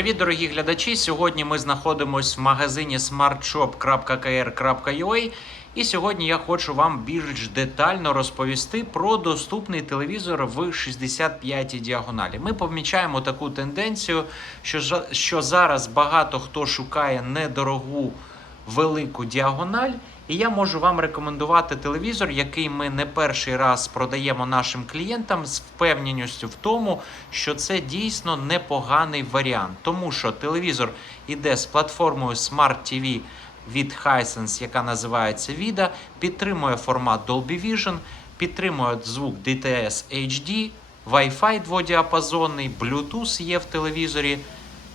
Привіт, дорогі глядачі! Сьогодні ми знаходимося в магазині smartshop.kr.ua і сьогодні я хочу вам більш детально розповісти про доступний телевізор в 65 діагоналі. Ми помічаємо таку тенденцію, що, що зараз багато хто шукає недорогу велику діагональ. І я можу вам рекомендувати телевізор, який ми не перший раз продаємо нашим клієнтам з впевненістю в тому, що це дійсно непоганий варіант, тому що телевізор іде з платформою Smart TV від Hisense, яка називається VIDA, підтримує формат Dolby Vision, підтримує звук DTS HD, Wi-Fi дводіапазонний, Bluetooth є в телевізорі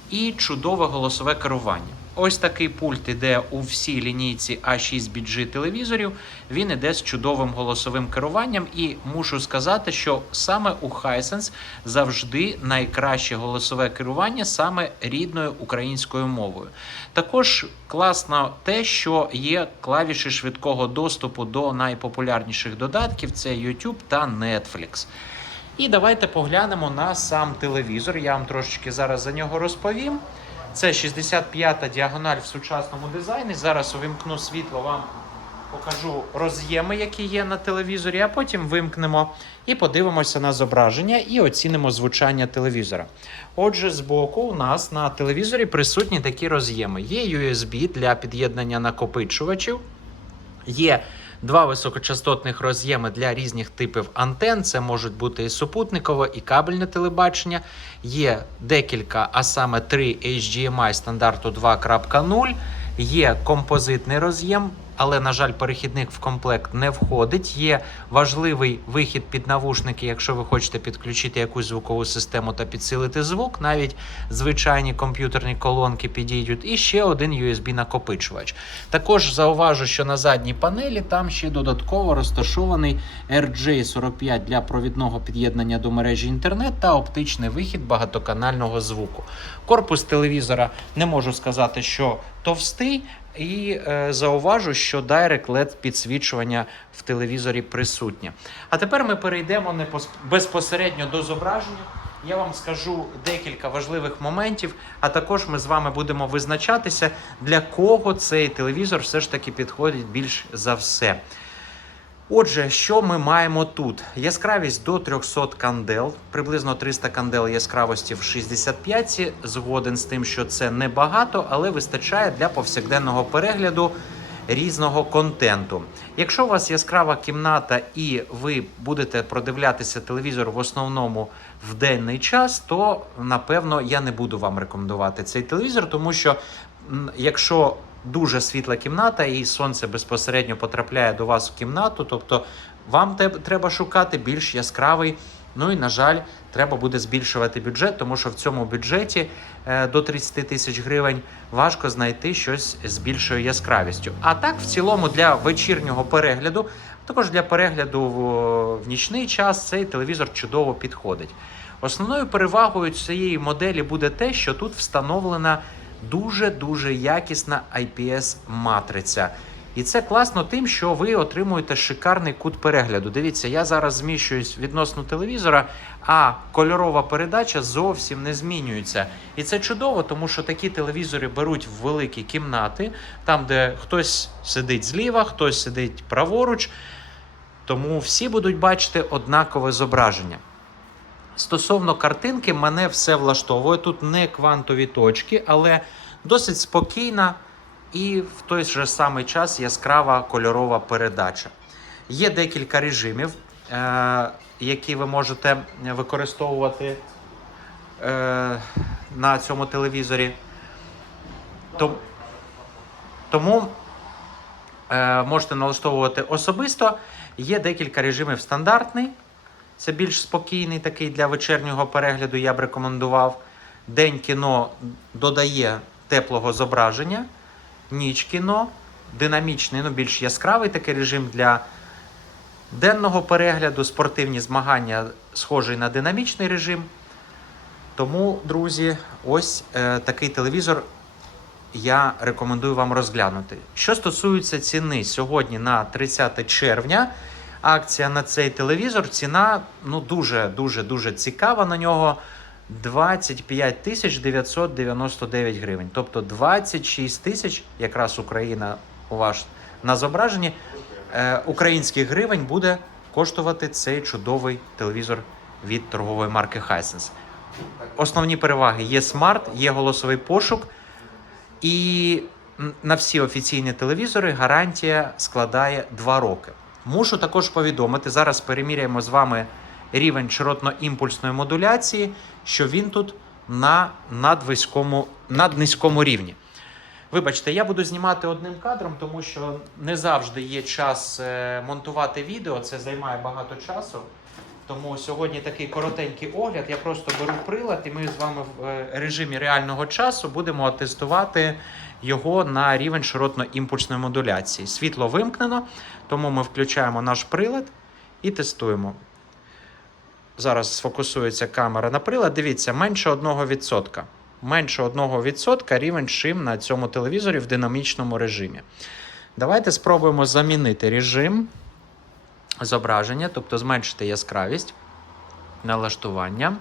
і чудове голосове керування. Ось такий пульт іде у всій лінійці A6BG телевізорів. Він іде з чудовим голосовим керуванням, і мушу сказати, що саме у Hisense завжди найкраще голосове керування саме рідною українською мовою. Також класно те, що є клавіші швидкого доступу до найпопулярніших додатків: це YouTube та Netflix. І давайте поглянемо на сам телевізор. Я вам трошечки зараз за нього розповім. Це 65-та діагональ в сучасному дизайні. Зараз увімкну світло, вам покажу роз'єми, які є на телевізорі, а потім вимкнемо і подивимося на зображення і оцінимо звучання телевізора. Отже, збоку у нас на телевізорі присутні такі роз'єми. Є USB для під'єднання накопичувачів. Є два високочастотних роз'єми для різних типів антен. Це можуть бути і супутникове, і кабельне телебачення. Є декілька, а саме три HDMI стандарту 2.0. Є композитний роз'єм, але, на жаль, перехідник в комплект не входить. Є важливий вихід під навушники, якщо ви хочете підключити якусь звукову систему та підсилити звук. Навіть звичайні комп'ютерні колонки підійдуть. І ще один USB-накопичувач. Також зауважу, що на задній панелі там ще додатково розташований RJ45 для провідного під'єднання до мережі інтернет та оптичний вихід багатоканального звуку. Корпус телевізора не можу сказати, що товстий. І е, зауважу, що Direct LED підсвічування в телевізорі присутнє. А тепер ми перейдемо не пос- безпосередньо до зображення. Я вам скажу декілька важливих моментів, а також ми з вами будемо визначатися, для кого цей телевізор все ж таки підходить більш за все. Отже, що ми маємо тут? Яскравість до 300 кандел, приблизно 300 кандел яскравості в 65 Згоден з тим, що це небагато, але вистачає для повсякденного перегляду різного контенту. Якщо у вас яскрава кімната і ви будете продивлятися телевізор в основному в денний час, то напевно я не буду вам рекомендувати цей телевізор, тому що якщо дуже світла кімната і сонце безпосередньо потрапляє до вас в кімнату, тобто вам треба шукати більш яскравий. Ну і на жаль, треба буде збільшувати бюджет, тому що в цьому бюджеті е, до 30 тисяч гривень важко знайти щось з більшою яскравістю. А так, в цілому, для вечірнього перегляду, також для перегляду в, нічний час, цей телевізор чудово підходить. Основною перевагою цієї моделі буде те, що тут встановлена дуже дуже якісна IPS-матриця. І це класно тим, що ви отримуєте шикарний кут перегляду. Дивіться, я зараз зміщуюсь відносно телевізора, а кольорова передача зовсім не змінюється. І це чудово, тому що такі телевізори беруть в великі кімнати, там, де хтось сидить зліва, хтось сидить праворуч. Тому всі будуть бачити однакове зображення. Стосовно картинки, мене все влаштовує. Тут не квантові точки, але досить спокійна і в той же самий час яскрава кольорова передача. Є декілька режимів, е- які ви можете використовувати е- на цьому телевізорі. Том- Тому е, можете налаштовувати особисто. Є декілька режимів стандартний. Це більш спокійний такий для вечірнього перегляду, я б рекомендував. День кіно додає теплого зображення, ніч кіно, динамічний, ну більш яскравий такий режим для денного перегляду, спортивні змагання схожий на динамічний режим. Тому, друзі, ось е, такий телевізор я рекомендую вам розглянути. Що стосується ціни, сьогодні на 30 червня акція на цей телевізор. Ціна ну дуже дуже дуже цікава на нього. 25 тисяч 999 гривень. Тобто 26 тисяч, якраз Україна у вас на зображенні, е, українських гривень буде коштувати цей чудовий телевізор від торгової марки Hisense. Основні переваги є смарт, є голосовий пошук, і на всі офіційні телевізори гарантія складає 2 роки. Мушу також повідомити, зараз переміряємо з вами рівень широтно-імпульсної модуляції, що він тут на надвиському, наднизькому рівні. Вибачте, я буду знімати одним кадром, тому що не завжди є час е, монтувати відео, це займає багато часу. Тому сьогодні такий коротенький огляд. Я просто беру прилад, і ми з вами в е, режимі реального часу будемо тестувати його на рівень широтно-імпульсної модуляції. Світло вимкнено, тому ми включаємо наш прилад і тестуємо. Зараз сфокусується камера на прилад. Дивіться, менше 1%. Менше 1% рівень шим на цьому телевізорі в динамічному режимі. Давайте спробуємо замінити режим зображення, тобто зменшити яскравість налаштування.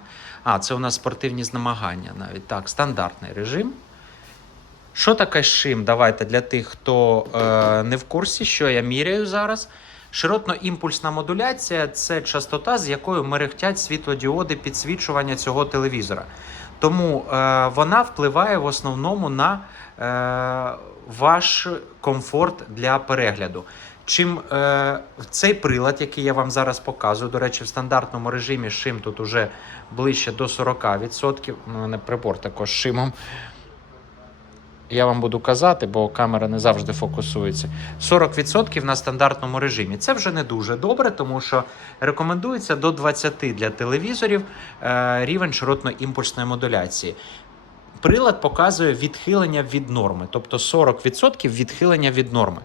А, це у нас спортивні змагання навіть. Так, стандартний режим. Що таке шим? Давайте для тих, хто е, не в курсі, що я міряю зараз. Широтно-імпульсна модуляція це частота, з якою мерехтять світлодіоди підсвічування цього телевізора. Тому е, вона впливає в основному на е, ваш комфорт для перегляду. Чим е, цей прилад, який я вам зараз показую, до речі, в стандартному режимі шим тут уже ближче до 40%. У мене прибор також шимом. Я вам буду казати, бо камера не завжди фокусується. 40% на стандартному режимі. Це вже не дуже добре, тому що рекомендується до 20% для телевізорів е, рівень широтно-імпульсної модуляції. Прилад показує відхилення від норми, тобто 40% відхилення від норми.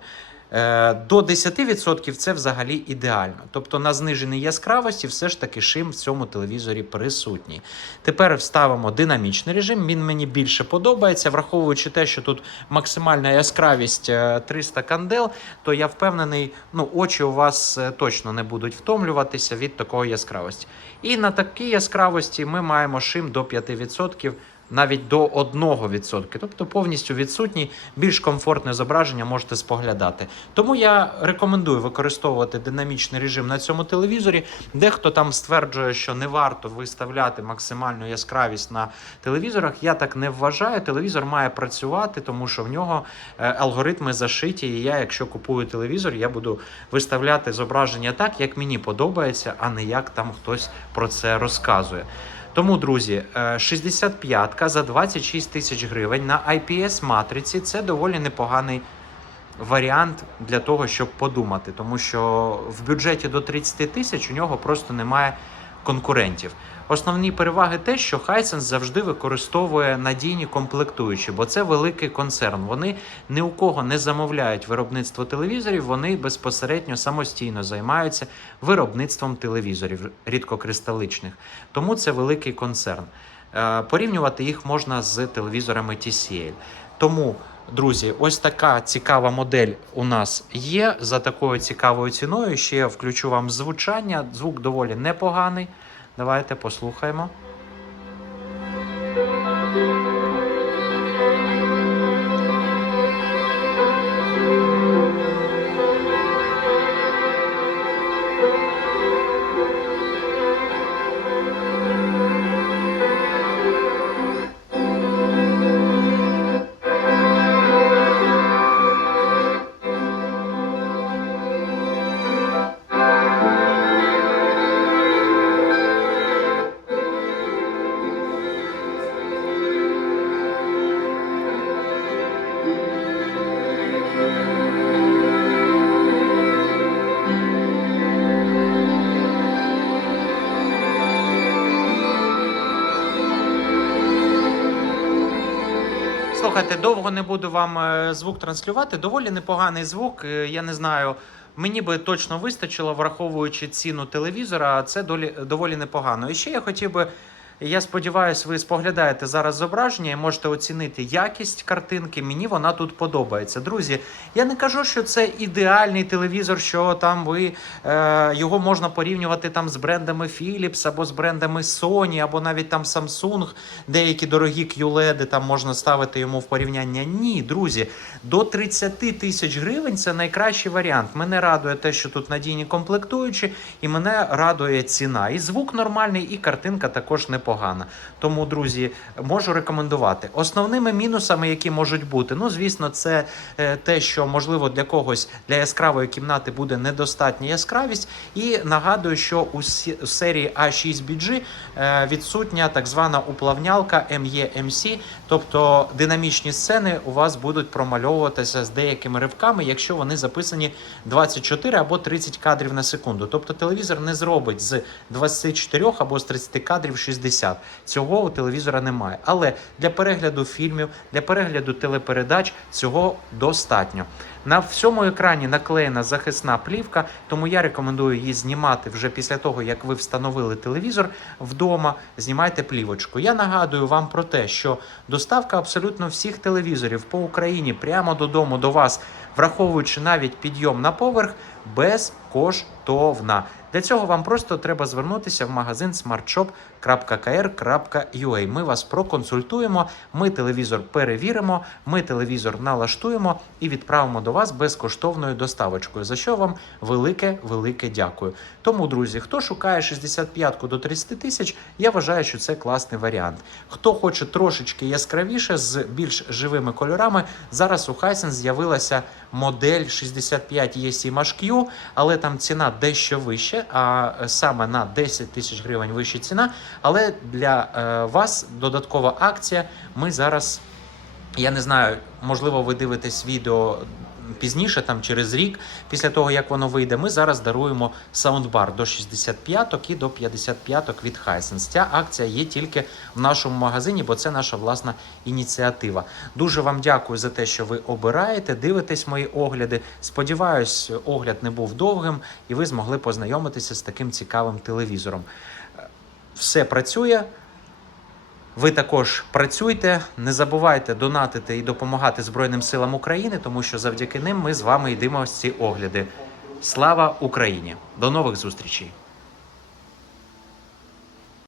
Е, До 10% це взагалі ідеально. Тобто на зниженій яскравості все ж таки шим в цьому телевізорі присутній. Тепер вставимо динамічний режим. Він мені більше подобається, враховуючи те, що тут максимальна яскравість е, 300 кандел, то я впевнений, ну очі у вас е, точно не будуть втомлюватися від такої яскравості. І на такій яскравості ми маємо шим до 5%. Навіть до 1%, тобто повністю відсутній, більш комфортне зображення можете споглядати. Тому я рекомендую використовувати динамічний режим на цьому телевізорі. Дехто там стверджує, що не варто виставляти максимальну яскравість на телевізорах. Я так не вважаю. Телевізор має працювати, тому що в нього е, алгоритми зашиті. І я, якщо купую телевізор, я буду виставляти зображення так, як мені подобається, а не як там хтось про це розказує. Тому, друзі, е, 65-ка за 26 тисяч гривень на IPS матриці це доволі непоганий варіант для того, щоб подумати, тому що в бюджеті до 30 тисяч у нього просто немає конкурентів. Основні переваги те, що Hisense завжди використовує надійні комплектуючі, бо це великий концерн. Вони ні у кого не замовляють виробництво телевізорів, вони безпосередньо самостійно займаються виробництвом телевізорів рідкокристаличних. Тому це великий концерн. Е, Порівнювати їх можна з телевізорами TCL. Тому, друзі, ось така цікава модель у нас є за такою цікавою ціною. Ще я включу вам звучання. Звук доволі непоганий. Давайте послухаємо. Слухайте, довго не буду вам е, звук транслювати. Доволі непоганий звук. Е, Я не знаю, мені би точно вистачило, враховуючи ціну телевізора, це доволі непогано. І ще я хотів би Я сподіваюся, ви споглядаєте зараз зображення і можете оцінити якість картинки. Мені вона тут подобається. Друзі, я не кажу, що це ідеальний телевізор, що там ви е, його можна порівнювати там з брендами Philips або з брендами Sony, або навіть там Samsung, деякі дорогі QLED, там можна ставити йому в порівняння. Ні, друзі, до 30 тисяч гривень це найкращий варіант. Мене радує те, що тут надійні комплектуючі, і мене радує ціна. І звук нормальний, і картинка також непогана. Тому, друзі, можу рекомендувати. Основними мінусами, які можуть бути, ну звісно, це е, те, що можливо для когось для яскравої кімнати буде недостатня яскравість. І нагадую, що у серії A6BG е, відсутня так звана уплавнялка MEMC, тобто динамічні сцени у вас будуть промальовуватися з деякими ривками, якщо вони записані 24 або 30 кадрів на секунду. Тобто телевізор не зробить з 24 або з 30 кадрів 60. Цього у телевізора немає. Але для перегляду фільмів, для перегляду телепередач цього достатньо. На всьому екрані наклеєна захисна плівка, тому я рекомендую її знімати вже після того, як ви встановили телевізор вдома. Знімайте плівочку. Я нагадую вам про те, що доставка абсолютно всіх телевізорів по Україні прямо додому до вас, враховуючи навіть підйом на поверх, безкоштовна. Для цього вам просто треба звернутися в магазин smartshop.kr.ua. Ми вас проконсультуємо, ми телевізор перевіримо, ми телевізор налаштуємо і відправимо до вас безкоштовною доставочкою. За що вам велике, велике дякую. Тому, друзі, хто шукає 65-ку до 30 тисяч, я вважаю, що це класний варіант. Хто хоче трошечки яскравіше з більш живими кольорами, зараз у Hisense з'явилася модель 65 E7 HQ, але там ціна дещо вища, а саме на 10 тисяч гривень вища ціна. Але для е, вас додаткова акція. Ми зараз, я не знаю, можливо, ви дивитесь відео. Пізніше, там через рік, після того як воно вийде, ми зараз даруємо саундбар до 65 і до 55 від Hisense. Ця акція є тільки в нашому магазині, бо це наша власна ініціатива. Дуже вам дякую за те, що ви обираєте, дивитесь мої огляди. Сподіваюсь, огляд не був довгим, і ви змогли познайомитися з таким цікавим телевізором. Все працює. Ви також працюйте, не забувайте донатити і допомагати Збройним силам України, тому що завдяки ним ми з вами йдемо ці огляди. Слава Україні! До нових зустрічей!